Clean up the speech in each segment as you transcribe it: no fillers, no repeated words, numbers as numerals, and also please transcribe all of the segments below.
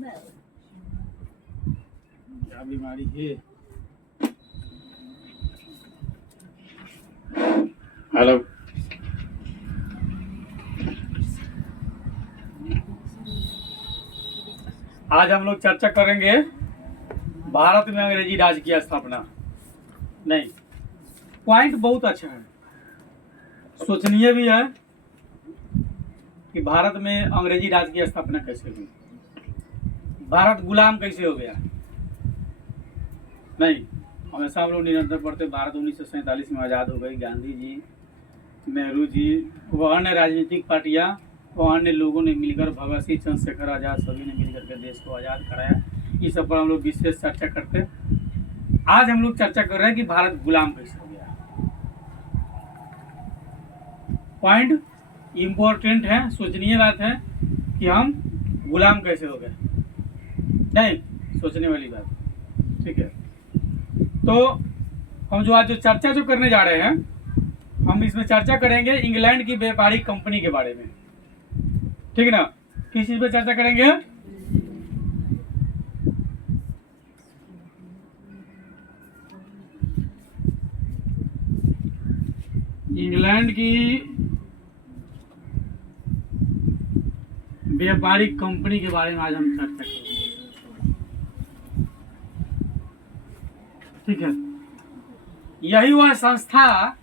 क्या बीमारी है? हेलो, आज हम लोग चर्चा करेंगे भारत में अंग्रेजी राज की स्थापना। नहीं, पॉइंट बहुत अच्छा है, सोचनीय भी है कि भारत में अंग्रेजी राज की स्थापना कैसे हुई, भारत गुलाम कैसे हो गया। नहीं, हमेशा हम लोग निरंतर पढ़ते भारत 1947 में आज़ाद हो गई। गांधी जी, नेहरू जी व अन्य राजनीतिक पार्टियां व अन्य लोगों ने मिलकर, भगत सिंह, चंद्रशेखर आज़ाद सभी ने मिलकर के देश को आज़ाद कराया। इस सब पर हम लोग विशेष चर्चा करते हैं। आज हम लोग चर्चा कर रहे हैं कि भारत गुलाम कैसे हो गया। पॉइंट इम्पोर्टेंट है, सोचनीय बात है कि हम गुलाम कैसे हो गए। नहीं, सोचने वाली बात, ठीक है। तो हम जो आज जो चर्चा जो करने जा रहे हैं, हम इसमें चर्चा करेंगे इंग्लैंड की व्यापारिक कंपनी के बारे में, ठीक है ना। किस चीज पे चर्चा करेंगे? इंग्लैंड की व्यापारिक कंपनी के बारे में आज हम चर्चा करेंगे, ठीक है। यही वह संस्था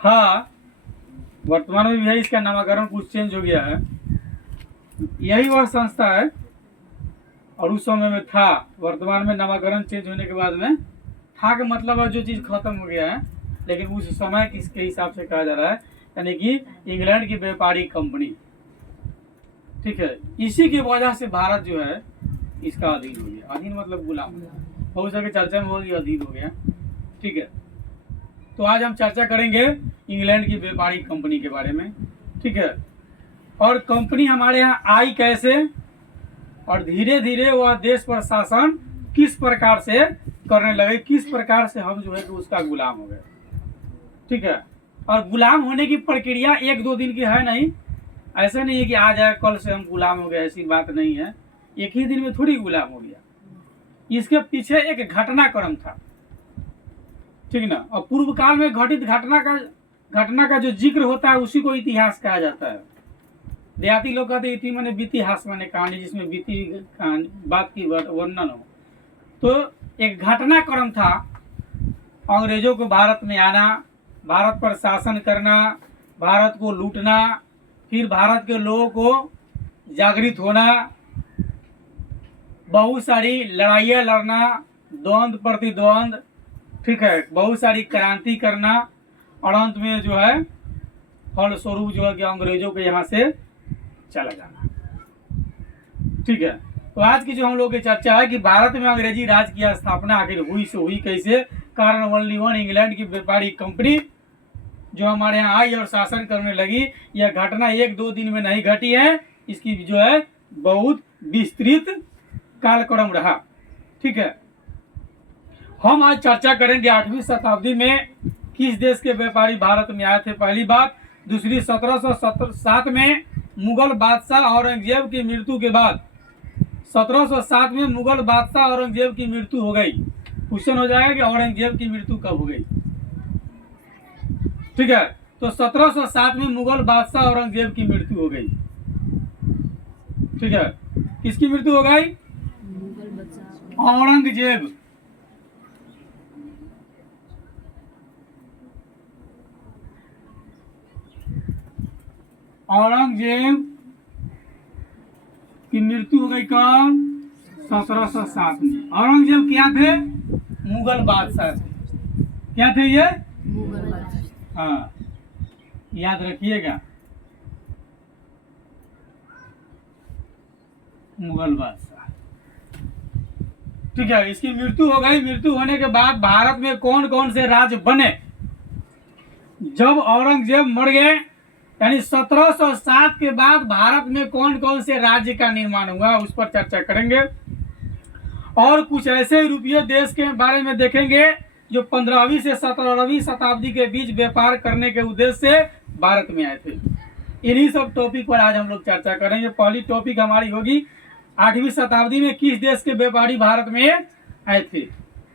था, वर्तमान में भी है, इसका नामकरण कुछ चेंज हो गया है। यही वह संस्था है और उस समय में था, वर्तमान में नामकरण चेंज होने के बाद में था का मतलब है जो चीज़ खत्म हो गया है, लेकिन उस समय किसके हिसाब से कहा जा रहा है, यानी कि इंग्लैंड की व्यापारिक कंपनी, ठीक है। इसी की वजह से भारत जो है इसका अधीन हो गया। अधीन मतलब गुलाम, बहुत सारी चर्चा में होगी, अधीन हो गया, ठीक है। तो आज हम चर्चा करेंगे इंग्लैंड की व्यापारिक कंपनी के बारे में, ठीक है। और कंपनी हमारे यहाँ आई कैसे और धीरे धीरे वह देश पर शासन किस प्रकार से करने लगे, किस प्रकार से हम जो है तो उसका गुलाम हो गए, ठीक है। और गुलाम होने की प्रक्रिया एक दो दिन की है नहीं, ऐसा नहीं है कि आज आए कल से हम गुलाम हो गए, ऐसी बात नहीं है। एक ही दिन में थोड़ी गुलाम हो गया, इसके पीछे एक घटनाक्रम था, ठीक ना। और पूर्व काल में घटित घटना का जो जिक्र होता है उसी को इतिहास कहा जाता है। देहाती लोग कहते हैं इति माने बीतिहास, माने कहानी जिसमें बीती बात की वर्णन हो। तो एक घटनाक्रम था, अंग्रेजों को भारत में आना, भारत पर शासन करना, भारत को लूटना, फिर भारत के लोगों को जागृत होना, बहुत सारी लड़ाइयाँ लड़ना, द्वंद्व प्रतिद्वंद, ठीक है, बहुत सारी क्रांति करना, और अंत में जो है फलस्वरूप जो है कि अंग्रेजों के यहाँ से चला जाना, ठीक है। तो आज की जो हम लोग की चर्चा है कि भारत में अंग्रेजी राज की स्थापना आखिर हुई से हुई कैसे। कारण ओनली वन, इंग्लैंड की व्यापारिक कंपनी जो हमारे यहाँ आई और शासन करने लगी, यह घटना एक दो दिन में नहीं घटी है, इसकी जो है बहुत विस्तृत कालक्रम रहा, ठीक है। हम आज चर्चा करेंगे 8वीं शताब्दी में किस देश के व्यापारी भारत में आए थे, पहली बात। दूसरी, 1707 में मुगल बादशाह औरंगजेब की मृत्यु के बाद, 1707 में मुगल बादशाह औरंगजेब की मृत्यु हो गई। क्वेश्चन हो जाएगा कि औरंगजेब की मृत्यु कब हो गई, ठीक है। तो 1707 में मुगल बादशाह औरंगजेब की मृत्यु हो गई, ठीक है। किसकी मृत्यु हो गई? औरंगजेब। औरंगजेब की मृत्यु हो गई कब? 1707 में। औरंगजेब क्या थे? मुगल बादशाह थे। क्या थे ये? मुगल बादशाह। हाँ, याद रखिएगा, मुगल बादशाह, ठीक है। इसकी मृत्यु हो गई। मृत्यु होने के बाद भारत में कौन कौन से राज्य बने? जब औरंगजेब मर गए, यानी 1707 के बाद भारत में कौन कौन से राज्य का निर्माण हुआ, उस पर चर्चा करेंगे। और कुछ ऐसे यूरोपीय देश के बारे में देखेंगे जो 15वीं से 17वीं शताब्दी के बीच व्यापार करने के उद्देश्य से भारत में आए थे। इन्हीं सब टॉपिक पर आज हम लोग चर्चा करेंगे। पहली टॉपिक हमारी होगी 8वीं शताब्दी में किस देश के व्यापारी भारत में आए थे।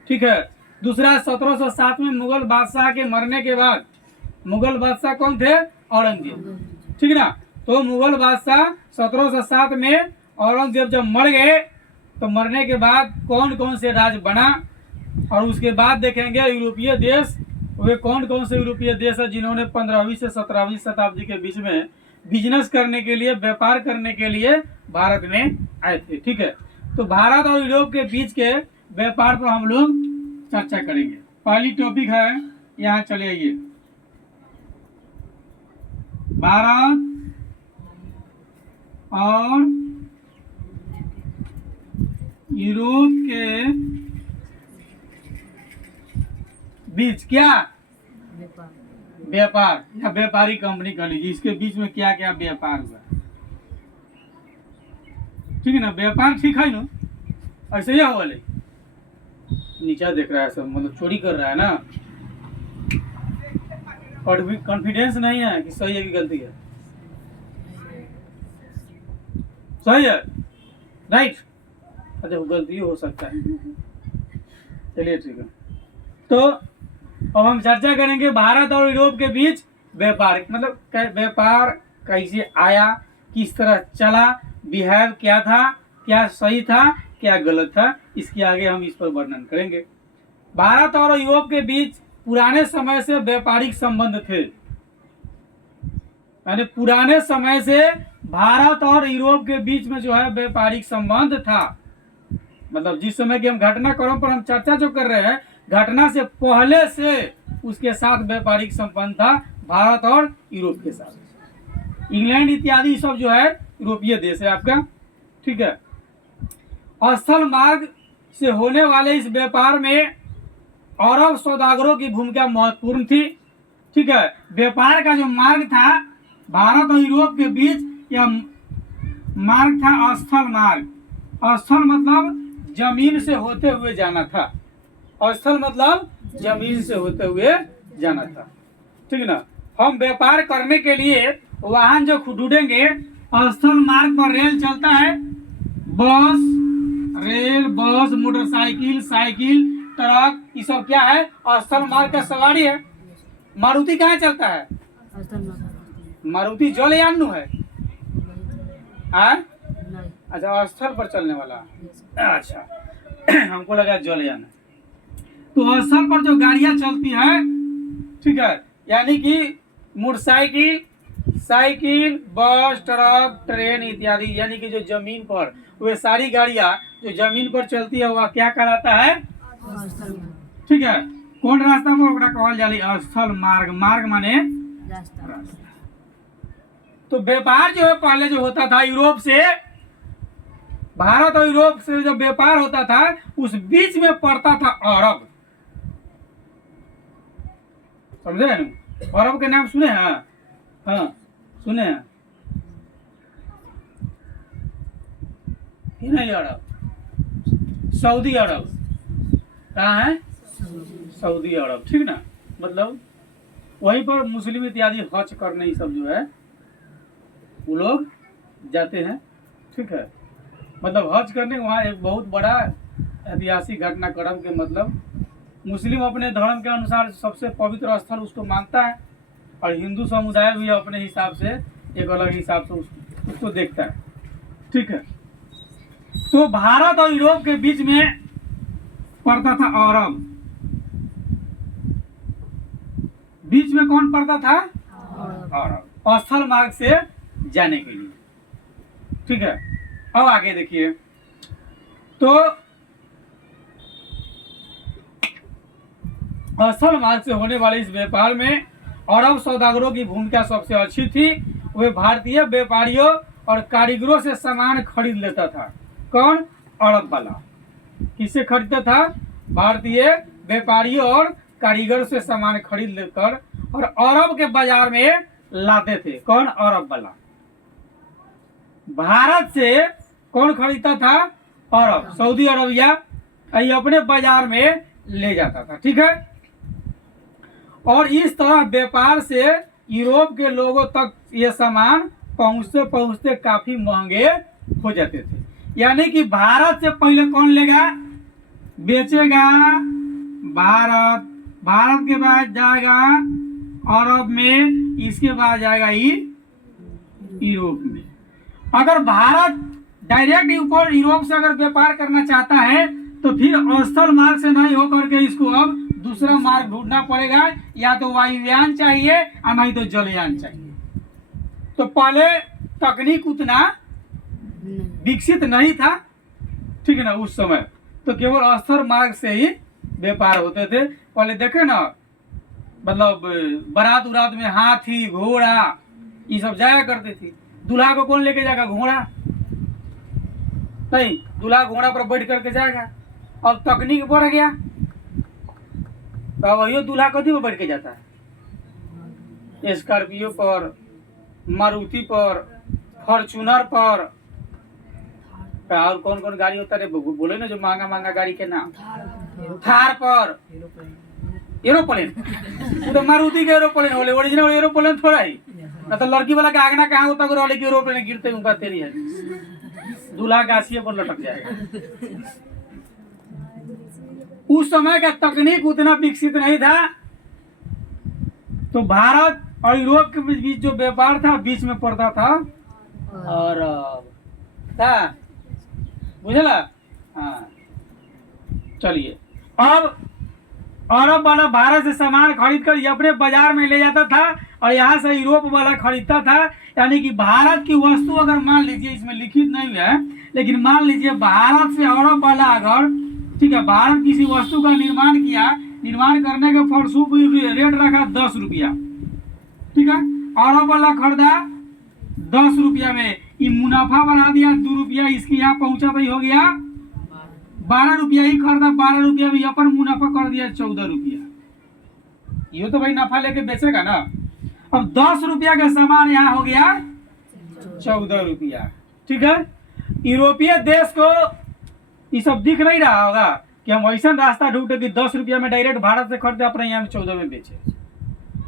ठीक है। दूसरा 1707 में मुगल बादशाह के मरने के बाद, मुगल बादशाह कौन थे? औरंगजेब। ठीक ना। तो मुगल बादशाह 1707 में औरंगजेब जब मर गए तो मरने के बाद कौन कौन से राज्य बना, और उसके बाद देखेंगे यूरोपीय देश, वे कौन कौन से यूरोपीय देश है जिन्होंने 15वीं से 17वीं शताब्दी के बीच में बिजनेस करने के लिए, व्यापार करने के लिए भारत में आए थे। ठीक है। तो भारत और यूरोप के बीच के व्यापार पर हम लोग चर्चा करेंगे। पहली टॉपिक है, यहाँ चले आइए, भारत और यूरोप के बीच क्या व्यापार या व्यापारी कंपनी कर लीजिए, इसके बीच में क्या क्या व्यापार हुआ। ठीक है ना। व्यापार ठीक है ना, ऐसे ही हुआ। नीचा देख रहा है सब, मतलब चोरी कर रहा है ना, और भी कॉन्फिडेंस नहीं है कि सही है कि गलती है। सही है, राइट। अच्छा, गलती हो सकता है। चलिए ठीक है। तो अब हम चर्चा करेंगे भारत और यूरोप के बीच व्यापार, मतलब व्यापार कैसे आया, किस तरह चला, बिहेव क्या था, क्या सही था, क्या गलत था, इसके आगे हम इस पर वर्णन करेंगे। भारत और यूरोप के बीच पुराने समय से व्यापारिक संबंध थे, यानी पुराने समय से भारत और यूरोप के बीच में जो है व्यापारिक संबंध था। मतलब जिस समय की हम घटनाक्रम पर हम चर्चा जो कर रहे हैं, घटना से पहले से उसके साथ व्यापारिक संबंध था भारत और यूरोप के साथ। इंग्लैंड इत्यादि सब जो है यूरोपीय देश है आपका। ठीक है। स्थल मार्ग से होने वाले इस व्यापार में अरब सौदागरों की भूमिका महत्वपूर्ण थी। ठीक है। व्यापार का जो मार्ग था भारत और यूरोप के बीच, यह मार्ग था स्थल मार्ग। स्थल मतलब जमीन से होते हुए जाना था, स्थल मतलब जमीन से होते हुए जाना था। ठीक ना। हम व्यापार करने के लिए वाहन जो ढूंढेंगे, स्थल मार्ग पर रेल चलता है, बस, रेल, बस, मोटरसाइकिल, साइकिल, ट्रक, ये सब क्या है? स्थल मार्ग का सवारी है। मारुति कहाँ चलता है? मारुति जलयान है। अच्छा, स्थल पर चलने वाला। अच्छा, हमको लगा जलयान है। तो स्थल पर जो गाड़ियां चलती है, ठीक है, यानी कि मोटरसाइकिल, साइकिल, बस, ट्रक, ट्रेन इत्यादि, यानी कि जो जमीन पर वे सारी गाड़ियां जो जमीन पर चलती है वह क्या कहलाता है? ठीक है। कौन रास्ता पर कहल जाली? स्थल मार्ग। मार्ग माने रास्ता। तो व्यापार जो है पहले जो होता था यूरोप से, भारत और यूरोप से जो व्यापार होता था उस बीच में पड़ता था अरब। समझे ना? अरब के नाम सुने हैं? हाँ, सुने हैं कि नहीं? अरब, सऊदी अरब। कहाँ है? सऊदी अरब। ठीक ना। मतलब वहीं पर मुस्लिम इत्यादि हज करने ही सब जो है वो लोग जाते हैं। ठीक है। मतलब हज करने वहाँ एक बहुत बड़ा ऐतिहासिक घटनाक्रम के, मतलब मुस्लिम अपने धर्म के अनुसार सबसे पवित्र स्थल उसको मानता है, और हिंदू समुदाय भी अपने हिसाब से एक अलग हिसाब से उसको देखता है। ठीक है। तो भारत और यूरोप के बीच में पड़ता था अरब। बीच में कौन पड़ता था? अरब। स्थल मार्ग से जाने के लिए। ठीक है। अब आगे देखिए, तो स्थल मार्ग से होने वाले इस व्यापार में अरब सौदागरों की भूमिका सबसे अच्छी थी। वे भारतीय व्यापारियों और कारीगरों से सामान खरीद लेता था। कौन? अरब वाला। किससे खरीदता था? भारतीय व्यापारियों और कारीगर से सामान खरीद लेकर और अरब के बाजार में लाते थे। कौन? अरब वाला। भारत से कौन खरीदता था? अरब, सऊदी अरबिया, ये अपने बाजार में ले जाता था। ठीक है। और इस तरह व्यापार से यूरोप के लोगों तक ये सामान पहुंचते पहुंचते काफी महंगे हो जाते थे। यानी कि भारत से पहले कौन लेगा, बेचेगा भारत, भारत के बाद जाएगा अरब में, इसके बाद जाएगा यूरोप में। अगर भारत डायरेक्ट ऊपर यूरोप से अगर व्यापार करना चाहता है तो फिर स्थल मार्ग से नहीं होकर के इसको अब दूसरा मार्ग ढूंढना पड़ेगा, या तो वायुयान चाहिए और नहीं तो जलयान चाहिए। तो पहले तकनीक उतना विकसित नहीं था, ठीक है ना, उस समय तो केवल स्थल मार्ग से ही व्यापार होते थे। पहले देखे ना, मतलब बारात उरात में हाथी घोड़ा ये सब जाया करते थे। दूल्हा को कौन लेके जाएगा, घोड़ा नहीं, दूल्हा घोड़ा पर बैठ करके जाएगा। अब तकनीक बढ़ गया तो वही दूल्हा कथी में बैठ के जाता है, स्कॉर्पियो पर, मारुति पर, फॉर्चूनर पर, और कौन कौन गाड़ी होता है बोले ना, जो महंगा महंगा गाड़ी के नाम, थार पर, एरोप्लेन। वो तो मारुति के एरोप्लेन होले, ओरिजिनल एरोप्लेन थोड़ा ही ना, तो लड़की वाला के आगना कहाँ होता है कि एरोप्लेन गिरते उनका तेरी है, दूल्हा गाछिए पर लटक जाएगा। उस समय का तकनीक उतना विकसित नहीं था, तो भारत और यूरोप के बीच जो व्यापार था बीच में पड़ता था और था, बुझला। हाँ चलिए, अब अरब वाला भारत से सामान खरीद कर अपने बाजार में ले जाता था और यहाँ से यूरोप वाला खरीदता था। यानी कि भारत की वस्तु अगर मान लीजिए, इसमें लिखित नहीं है लेकिन मान लीजिए भारत से अरब वाला अगर, ठीक है, भारत किसी वस्तु का निर्माण किया, निर्माण करने के फलस्वरूप रेट रखा 10 रुपया, ठीक है, अरब वाला खरीदा 10 रुपया में, ये मुनाफा बढ़ा दिया 2 रुपया, इसके यहाँ पहुंचा तो हो गया 12 रुपया, ही खरीदा 12 रुपया में, अपन मुनाफा कर दिया 14 रुपया। ये तो भाई नफा लेके बेचेगा ना। अब 10 रुपया का सामान यहाँ हो गया 14 रुपया, ठीक है। यूरोपीय देश को ये सब दिख नहीं रहा होगा कि हम ऐसा रास्ता ढूंढे कि 10 रुपया में डायरेक्ट भारत से खरीदे, अपने यहाँ में 14 में बेचे,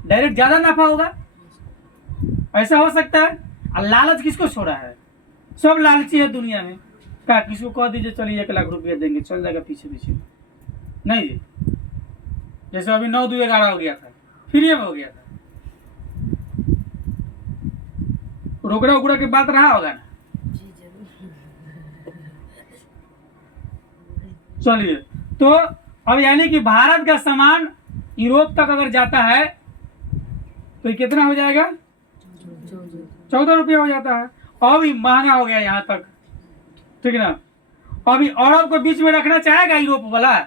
डायरेक्ट ज्यादा नफा होगा, ऐसा हो सकता है। और लालच किसको छोड़ा है, सब लालची है दुनिया में। क्या किसी को कह दीजिए चलिए 1 लाख रुपया देंगे, चल जाएगा पीछे पीछे, नहीं जी। जैसे अभी 9 2 11 हो गया था, फ्री में हो गया था, रोकड़ा उकड़ा की बात रहा होगा ना। चलिए, तो अब यानी कि भारत का सामान यूरोप तक अगर जाता है तो ये कितना हो जाएगा, 14 रुपया हो जाता है। अभी महंगा हो गया यहाँ तक, ठीक है ना। अभी अरब को बीच में रखना चाहेगा यूरोप वाला,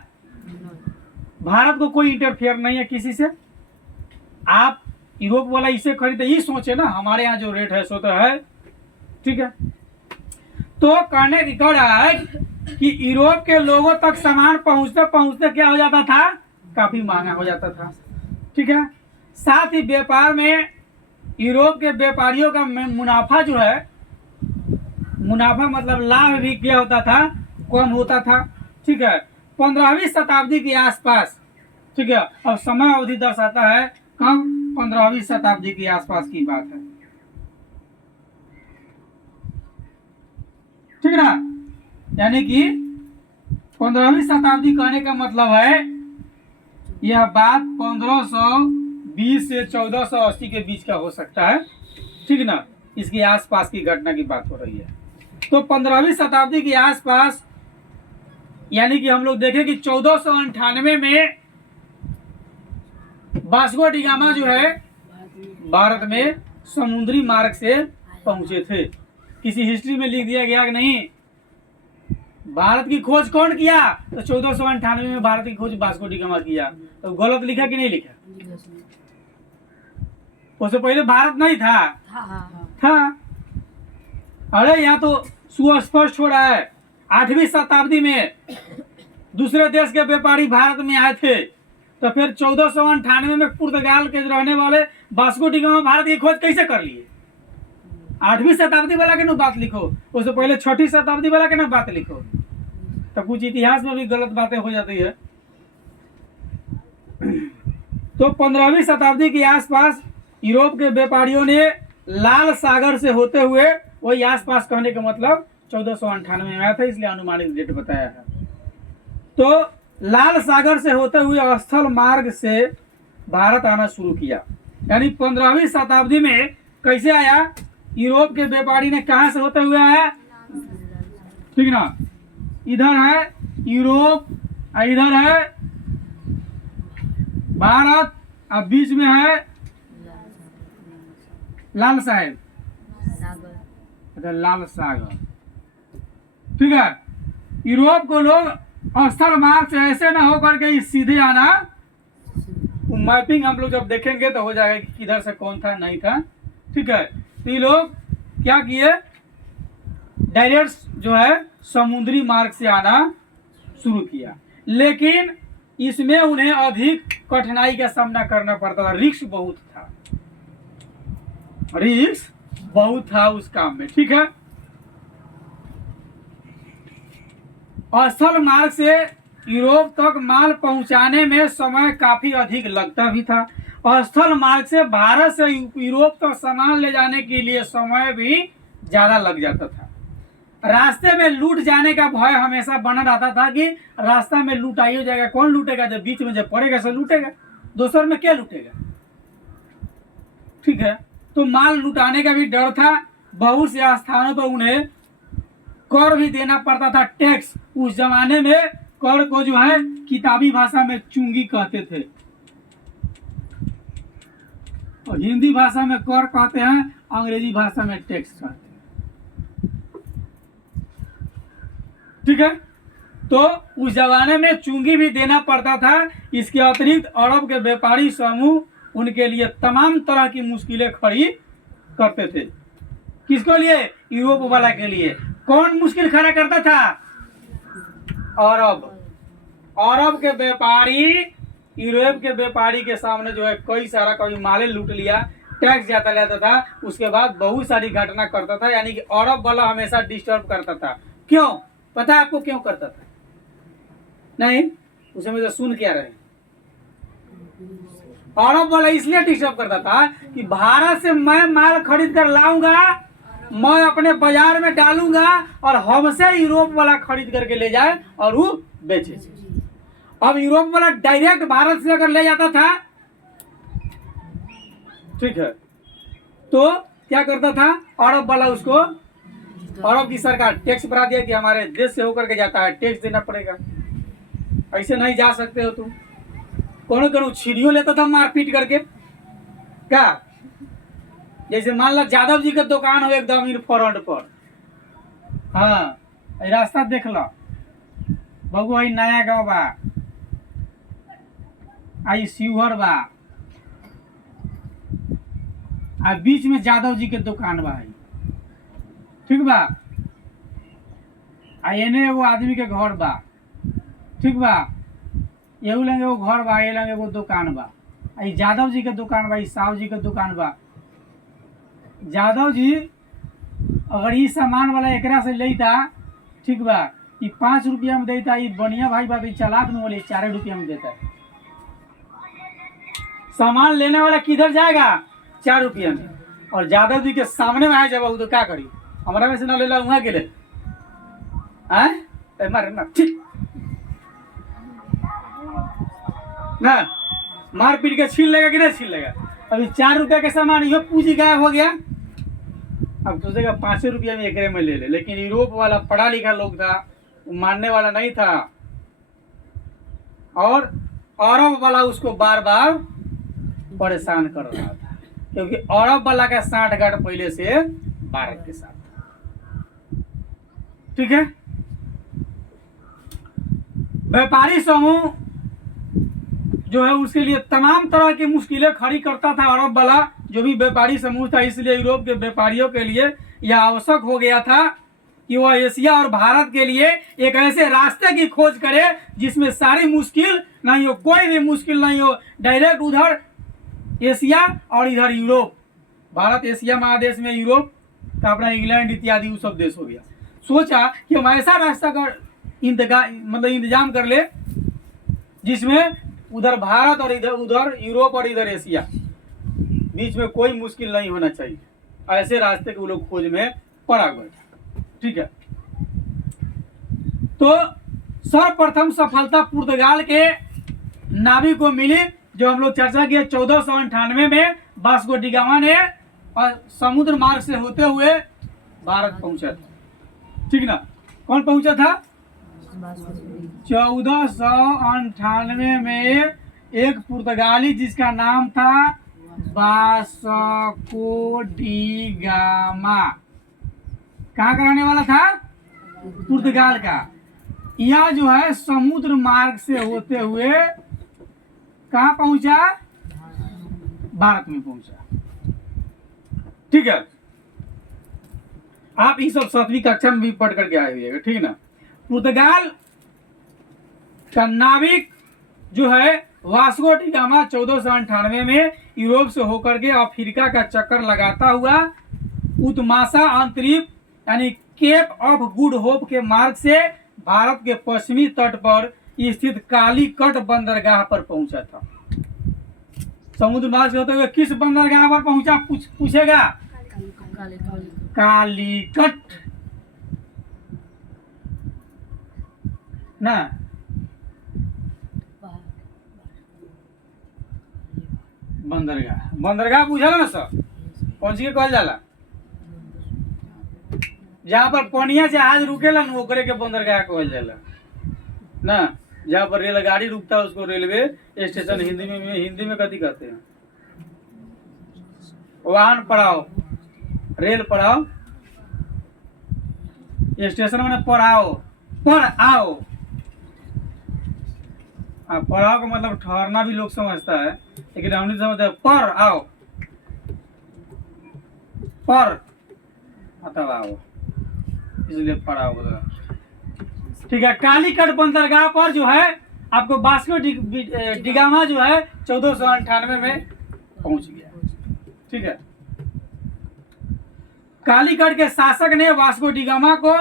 भारत को कोई इंटरफेयर नहीं है किसी से। आप यूरोप वाला इसे खरीदे, ये सोचे ना हमारे यहाँ जो रेट है सो तो है, ठीक है। तो कहने की कह रहा है कि यूरोप के लोगों तक सामान पहुंचते पहुंचते क्या हो जाता था, काफी महंगा हो जाता था, ठीक है। साथ ही व्यापार में यूरोप के व्यापारियों का मुनाफा जो है, मुनाफा मतलब लाभ भी क्या होता था, कम होता था, ठीक है। 15वीं शताब्दी के आसपास, ठीक है, अब समय अवधि दर्शाता है कब, 15वीं शताब्दी के आसपास की बात है, ठीक है ना। यानी कि 15वीं शताब्दी कहने का मतलब है यह बात 1520 से 1480 के बीच का हो सकता है, ठीक है ना। इसके आसपास की घटना की बात हो रही है। तो 15वीं शताब्दी के आसपास यानी कि हम लोग देखें कि 1498 में वास्को डी गामा जो है भारत में समुद्री मार्ग से पहुंचे थे। किसी हिस्ट्री में लिख दिया गया कि नहीं, भारत की खोज कौन किया, तो 1498 में भारत की खोज वास्को डी गामा किया। तो गलत लिखा कि नहीं लिखा, उससे पहले भारत नहीं था। अरे यहाँ तो सुस्पष्ट हो रहा है, 8वीं शताब्दी में दूसरे देश के व्यापारी भारत में आए थे, तो फिर 1498 में पुर्तगाल के रहने वाले वास्को डी गामा भारत की खोज कैसे कर लिए। 8वीं शताब्दी वाला के ना बात लिखो, उससे पहले 6वीं शताब्दी वाला के ना बात लिखो, तो कुछ इतिहास में भी गलत बातें हो जाती है। तो 15वीं शताब्दी के आसपास यूरोप के व्यापारियों ने लाल सागर से होते हुए, वही आसपास कहने का मतलब 1498 में आया था, इसलिए अनुमानित डेट बताया है। तो लाल सागर से होते हुए स्थल मार्ग से भारत आना शुरू किया। यानी 15वीं शताब्दी में कैसे आया? यूरोप के व्यापारी ने कहां से होते हुए आया? ठीक ना, इधर है यूरोप, इधर है भारत, अब बीच में है लाल सागर, लाल सागर। ठीक है, यूरोप को लोग स्थल मार्ग से ऐसे ना होकर के सीधे आना, मैपिंग हम लोग जब देखेंगे तो हो जाएगा कि किधर से कौन था नहीं था। ठीक है, तो ये लोग क्या किए, डायरेक्ट जो है समुद्री मार्ग से आना शुरू किया, लेकिन इसमें उन्हें अधिक कठिनाई का सामना करना पड़ता था। रिस्क बहुत था, रिस्क बहुत था उस काम में। ठीक है, स्थल मार्ग से यूरोप तक माल पहुंचाने में समय काफी अधिक लगता भी था। स्थल मार्ग से भारत से यूरोप तक सामान ले जाने के लिए समय भी ज्यादा लग जाता था। रास्ते में लूट जाने का भय हमेशा बना रहता था कि रास्ता में लूटाई हो जाएगा। कौन लूटेगा? जब बीच में जब पड़ेगा सब लूटेगा, दोसर में क्या लूटेगा? ठीक है, तो माल लुटाने का भी डर था। बहुत से स्थानों पर उन्हें कर भी देना पड़ता था, टैक्स। उस जमाने में कर को जो है किताबी भाषा में चुंगी कहते थे, और हिंदी भाषा में कर कहते हैं, अंग्रेजी भाषा में टैक्स कहते हैं। ठीक है, तो उस जमाने में चुंगी भी देना पड़ता था। इसके अतिरिक्त अरब के व्यापारी समूह उनके लिए तमाम तरह की मुश्किलें खड़ी करते थे। किसको लिए? यूरोप वाला के लिए। कौन मुश्किल खड़ा करता था? अरब। अरब के व्यापारी यूरोप के व्यापारी के सामने जो है कई सारा कभी माले लूट लिया, टैक्स जाता लेता था, उसके बाद बहुत सारी घटना करता था। यानी कि अरब वाला हमेशा डिस्टर्ब करता था। क्यों? पता है आपको क्यों करता था? नहीं, उसे मुझे सुन क्या रहे। अरब वाला इसलिए डिस्टर्ब करता था कि भारत से मैं माल खरीद कर लाऊंगा, मैं अपने बाजार में डालूंगा, और हमसे यूरोप वाला खरीद करके ले जाए और वो बेचे। अब यूरोप वाला डायरेक्ट भारत से अगर ले जाता था, ठीक है, तो क्या करता था अरब वाला? उसको अरब की सरकार टैक्स बढ़ा दिया कि हमारे देश से होकर के जाता है, टैक्स देना पड़ेगा, ऐसे नहीं जा सकते हो तुम। कौन कौन छीनियों लेता था मारपीट करके। क्या? जैसे मान लो यादव जी का दुकान हो एकदम इन फ्रंट पर, हाँ, रास्ता देख लो, बगु आई नया गाँव बा, आई शिवहर बा, आ बीच में यादव जी के दुकान बा, ठीक बा, आ एने एगो आदमी के घर बा, ठीक बा, एगो लंग एगो घर बा, ये लंग एगो दुकान बा, आई यादव जी के दुकान बा, साहु जी के दुकान बा। यादव जी अगर ये सामान वाला एकरा से लेता, ठीक बा, ये 5 रुपया में देता, ये बढ़िया भाई बा, चालाक में बोले 4 रुपया में देता है। सामान लेने वाला किधर जाएगा? 4 रुपया में। और यादव जी के सामने में आए जब तो क्या करी? हमारा में से ना ले ला, वहां के ले मार ना, ठीक ना, मार पीट के छीन लेगा कि नहीं छीन लेगा? अभी 4 रुपया के सामान यो पूंजी गायब हो गया। अब सोचेगा 5 रुपया में एकरे में ले ले। लेकिन यूरोप वाला पढ़ा लिखा लोग था, वो मानने वाला नहीं था, और अरब वाला उसको बार बार परेशान कर रहा था, क्योंकि अरब वाला का साठगांठ पहले से भारत के साथ था। ठीक है, व्यापारी समूह जो है उसके लिए तमाम तरह की मुश्किलें खड़ी करता था अरब वाला, जो भी व्यापारी समूह था। इसलिए यूरोप के व्यापारियों के लिए यह आवश्यक हो गया था कि वह एशिया और भारत के लिए एक ऐसे रास्ते की खोज करे जिसमें सारी मुश्किल नहीं हो, कोई भी मुश्किल नहीं हो। डायरेक्ट उधर एशिया और इधर यूरोप, भारत एशिया महादेश में, यूरोप का अपना इंग्लैंड इत्यादि वो सब देश हो गया। सोचा कि हम ऐसा रास्ता का इंतजाम कर ले जिसमें उधर भारत और इधर उधर यूरोप और इधर एशिया बीच में कोई मुश्किल नहीं होना चाहिए। ऐसे रास्ते के वो लोग खोज में पड़ा गए। ठीक है, तो सर्वप्रथम सफलता पुर्तगाल के नाविक को मिली, जो हम लोग चर्चा किए 1498 में वास्को डी गामा ने और समुद्र मार्ग से होते हुए भारत पहुंचा था। ठीक ना, कौन पहुंचा था? 1498 में एक पुर्तगाली जिसका नाम था वास्को डी गामा। कहाँ का रहने वाला था? पुर्तगाल का। यह जो है समुद्र मार्ग से होते हुए कहाँ पहुंचा? भारत में पहुंचा। ठीक है, आप ये सब 7वीं कक्षा में भी पढ़ करके आए हुए, ठीक है ना। पुर्तगाल का नाविक जो है वास्को डी गामा 1498 में यूरोप से होकर के अफ्रीका का चक्कर लगाता हुआ उत्मासा अंतरिप यानी केप ऑफ गुड होप के मार्ग से भारत के पश्चिमी तट पर स्थित कालीकट बंदरगाह पर पहुंचा था। समुद्र मार्ग से होते हुए किस बंदरगाह पर पहुंचा? पूछेगा। कालीकट ना, बंदरगाह बुझल ना सर, कौन सी के कहल जाला? जहाँ पर पनिया जहाज रुकेला न ओकरे के बंदरगाह कहल जाला ना। जहाँ पर रेलगाड़ी रुकता है उसको रेलवे स्टेशन हिंदी में कथी कहते हैं? वाहन पड़ाव, रेल पड़ाव, स्टेशन मैंने पड़ाव, पर आओ। पड़ाव का मतलब ठहरना भी लोग समझता है, लेकिन हम नहीं समझते। पर आओ, पर मतलब आओ, इसलिए पड़ाव। ठीक है, कालीकट बंदरगाह पर जो है आपको वास्को डी गामा जो है 1498 में पहुंच गया। ठीक है, कालीकट के शासक ने वास्को डी गामा को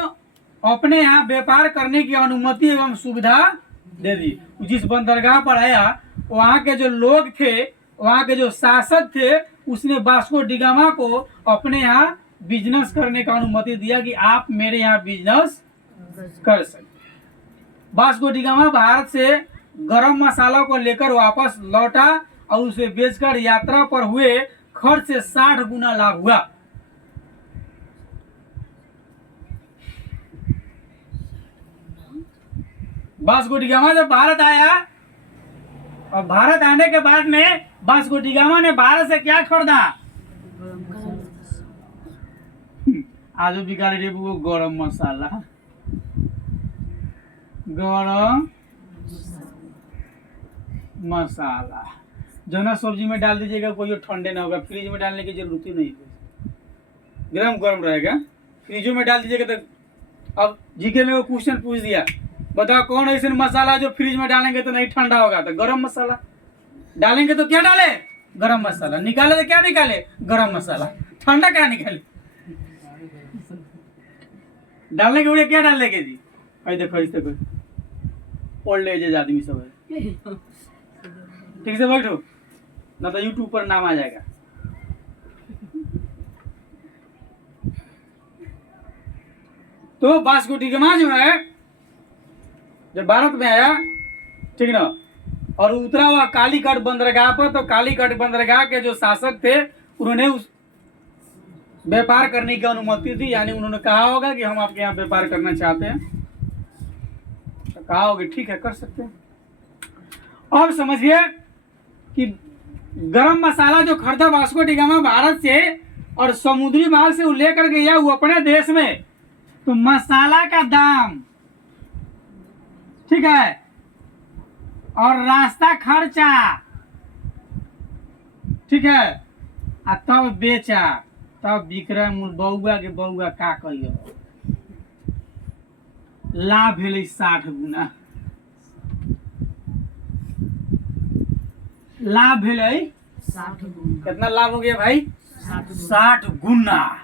अपने यहाँ व्यापार करने की अनुमति एवं सुविधा दे दी। जिस बंदरगाह पर आया वहाँ के जो लोग थे, वहाँ के जो शासक थे, उसने वास्को डी गामा को अपने यहाँ बिजनेस करने का अनुमति दिया कि आप मेरे यहाँ बिजनेस कर सकते। वास्को डी गामा भारत से गरम मसाला को लेकर वापस लौटा और उसे बेचकर यात्रा पर हुए खर्च से 60 गुना लाभ हुआ। वास्को डी गामा जब भारत आया और भारत आने के बाद में वास्को डी गामा ने भारत से क्या खरीदा? आज बिकाली रे वो गरम मसाला, गरम मसाला जो ना सब्जी में डाल दीजिएगा कोई ठंडे ना होगा, फ्रिज में डालने की जरूरत ही नहीं है, गरम गरम रहेगा। फ्रिजों में डाल दीजिएगा। तो अब जीके में वो क्वेश्चन पूछ दिया, बताओ कौन ऐसा मसाला जो फ्रिज में डालेंगे तो नहीं ठंडा होगा? तो गरम मसाला। डालेंगे तो क्या डाले? गरम मसाला। निकाले तो क्या निकाले? गरम मसाला। ठंडा क्या निकाले? डालने के उड़े क्या डालने के जी? आई देखो, इस देखो ओल्ड एज आदमी सब है। ठीक से बैठो ना तो यूट्यूब पर नाम आ जाएगा। तो वास्को डी गामा जो है जब भारत में आया, ठीक ना, और उतरा हुआ कालीकट बंदरगाह पर, तो कालीकट बंदरगाह के जो शासक थे उन्होंने उस व्यापार करने की अनुमति दी। यानी उन्होंने कहा होगा कि हम आपके यहाँ व्यापार करना चाहते हैं, तो कहा होगा ठीक है कर सकते हैं। अब समझिए कि गरम मसाला जो खरीदा वास्को डी गामा भारत से और समुद्री मार्ग से वो लेकर गया वो अपने देश में, तो मसाला का दाम, ठीक है, और रास्ता खर्चा, ठीक है, आ तब बेचा, तब बिक्रा बउआ के बउआ का कहियो लाभ भेलै 60 गुना। लाभ भेलै 60 गुना। कितना लाभ हो गया भाई? 60 गुना।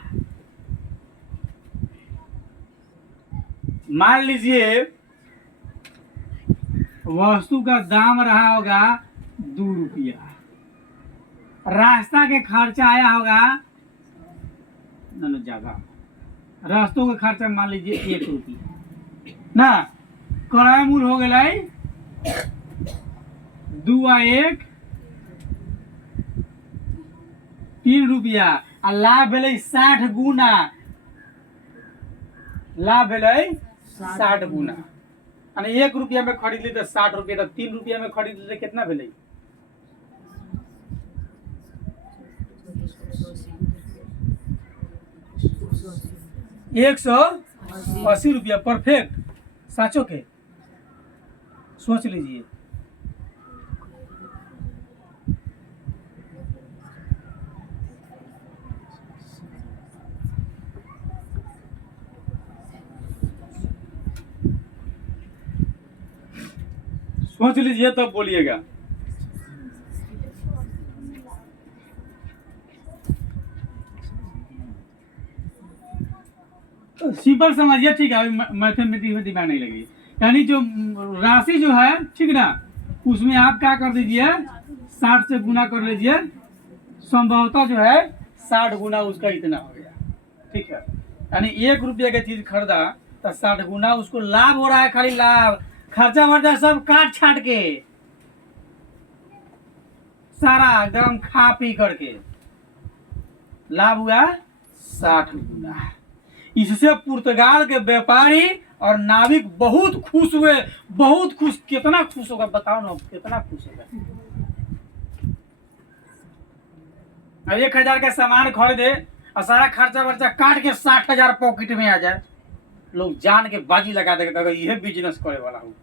मान लीजिए वस्तु का दाम रहा होगा 2 रुपया, रास्ता के खर्चा आया होगा न ज्यादा, रास्तों का खर्चा मान लीजिए 1 रुपया ना, किराया मूल हो गया 2 आ 1 3 रुपया, आ लाभ भेलै 60 गुना, लाभ भेलै 60 गुना, यानी 1 रुपया में खरीद ली तो 60 रुपया, तो 3 रुपया में खरीद ली तो कितना भेलै 180 रुपया। परफेक्ट, साचो के सोच लीजिए। सोच लीजिए तब बोलिएगा। सिंपल समझिए, ठीक है, अभी मैथमेटिक्स में दिमाग नहीं लगी। यानी जो राशि जो है, ठीक ना, उसमें आप क्या कर दीजिए 60 से गुना कर लीजिए, संभवतः जो है 60 गुना उसका इतना हो गया, ठीक है। यानी 1 रुपये की चीज खरीदा तो 60 गुना उसको लाभ हो रहा है, खाली लाभ, खर्चा वर्चा सब काट छाट के सारा एकदम खा पी करके लाभ हुआ 60 गुना। इससे पुर्तगाल के व्यापारी और नाविक बहुत खुश हुए, बहुत खुश। कितना खुश होगा बताओ ना, कितना खुश होगा। 1000 का सामान खरीदे और सारा खर्चा वर्चा काट के 60,000 पॉकेट में आ जाए, लोग जान के बाजी लगा देगा अगर यह बिजनेस करे वाला हो।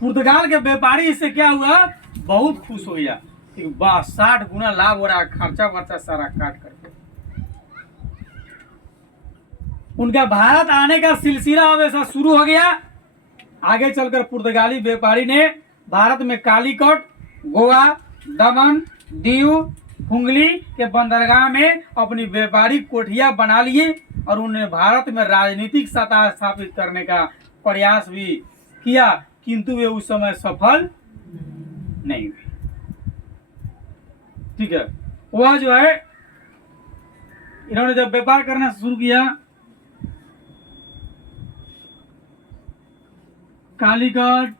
पुर्तगाल के व्यापारी इससे क्या हुआ, बहुत खुश हो गया, 60 गुना लाभ हो रहा है, खर्चा वर्चा सारा काट करके। उनका भारत आने का सिलसिला अब ऐसा शुरू हो गया। आगे चलकर पुर्तगाली व्यापारी ने भारत में कालीकट, गोवा, दमन, दीव, हुंगली के बंदरगाह में अपनी व्यापारिक कोठियां बना लिए और उन्होंने भारत में राजनीतिक सत्ता स्थापित करने का प्रयास भी किया, किंतु वे उस समय सफल नहीं हुए, ठीक है। वह जो है, इन्होंने जब व्यापार करना शुरू किया, कालीकट,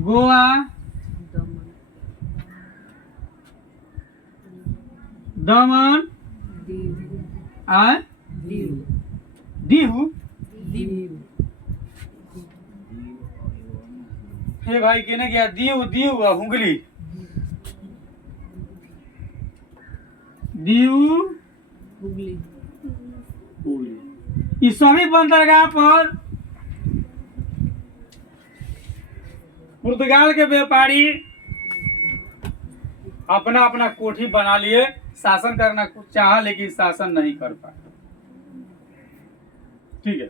गोवा, दमन, दीव, हे भाई कहने गया दीव, दीव हुंगली, दीव हुगली, इस सभी बंदरगाह पर पुर्तगाल के व्यापारी अपना अपना कोठी बना लिए, शासन करना चाहा लेकिन शासन नहीं कर पाए, ठीक है।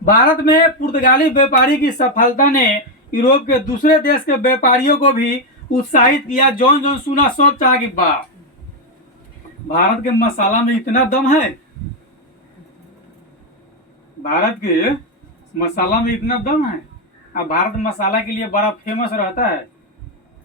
भारत में पुर्तगाली व्यापारी की सफलता ने यूरोप के दूसरे देश के व्यापारियों को भी उत्साहित किया। जौन जौन सुना सब चाह कि वाह, भारत के मसाला में इतना दम है, भारत के मसाला में इतना दम है। अब भारत मसाला के लिए बड़ा फेमस रहता है,